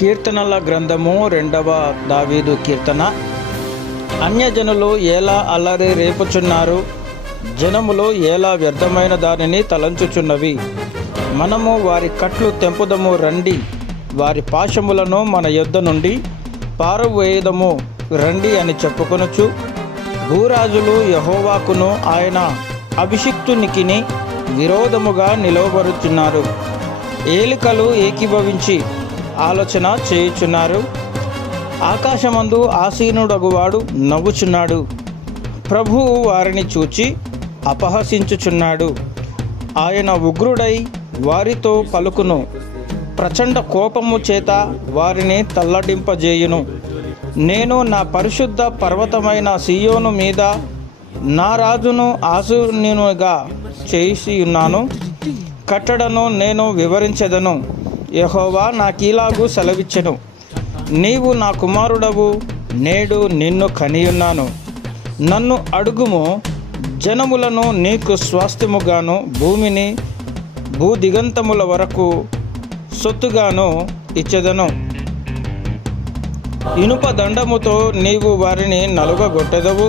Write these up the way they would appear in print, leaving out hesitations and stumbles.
కీర్తనల గ్రంథము 2వ దావీదు కీర్తన. అన్యజనులు ఎలా అల్లరి రేపుచున్నారు, జనములు ఎలా వ్యర్థమైన దానిని తలంచుచున్నవి. మనము వారి కట్లు తెంపుదము రండి, వారి పాశములను మన యొద్ద నుండి పారవేయదము రండి అని చెప్పుకొనుచు, భూరాజులు యెహోవాకును ఆయన అభిషిక్తునికిని విరోధముగా నిలవబడుచున్నారు. ఏలికలు ఏకీభవించి ఆలోచన చేయుచున్నారు. ఆకాశమందు ఆసీనుడగువాడు నవ్వుచున్నాడు. ప్రభువు వారిని చూచి అపహసించుచున్నాడు. ఆయన ఉగ్రుడై వారితో పలుకును, ప్రచండ కోపము చేత వారిని తల్లడింపజేయును. నేను నా పరిశుద్ధ పర్వతమైన సీయోను మీద నా రాజును ఆసీనునిగా చేసి ఉన్నాను. కట్టడను నేను వివరించెదను. యెహోవా నాకీలాగు సెలవిచ్చెను, నీవు నా కుమారుడవు, నేడు నిన్ను కనియున్నాను. నన్ను అడుగుము, జనములను నీకు స్వాస్థ్యముగాను, భూమిని భూదిగంతముల వరకు సొత్తుగాను ఇచ్చెదను. ఇనుప దండముతో నీవు వారిని నలుగగొట్టెదవు.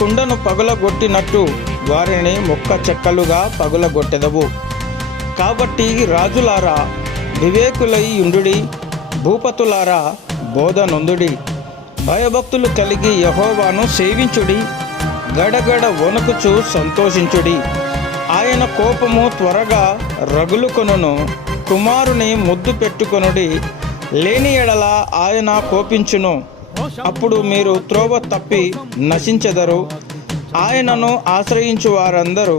కుండను పగులగొట్టినట్టు వారిని ముక్క చెక్కలుగా పగులగొట్టెదవు. కాబట్టి రాజులారా వివేకులై యుండుడి, భూపతులారా బోధనొందుడి. భయభక్తులు కలిగి యెహోవాను సేవించుడి, గడగడ వణకుచు సంతోషించుడి. ఆయన కోపము త్వరగా రగులుకొనును. కుమారుని ముద్దు పెట్టుకొనుడి, లేని ఎడల ఆయన కోపించును. అప్పుడు మీరు త్రోవ తప్పి నశించెదరు. ఆయనను ఆశ్రయించు వారందరూ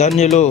ధన్యులు.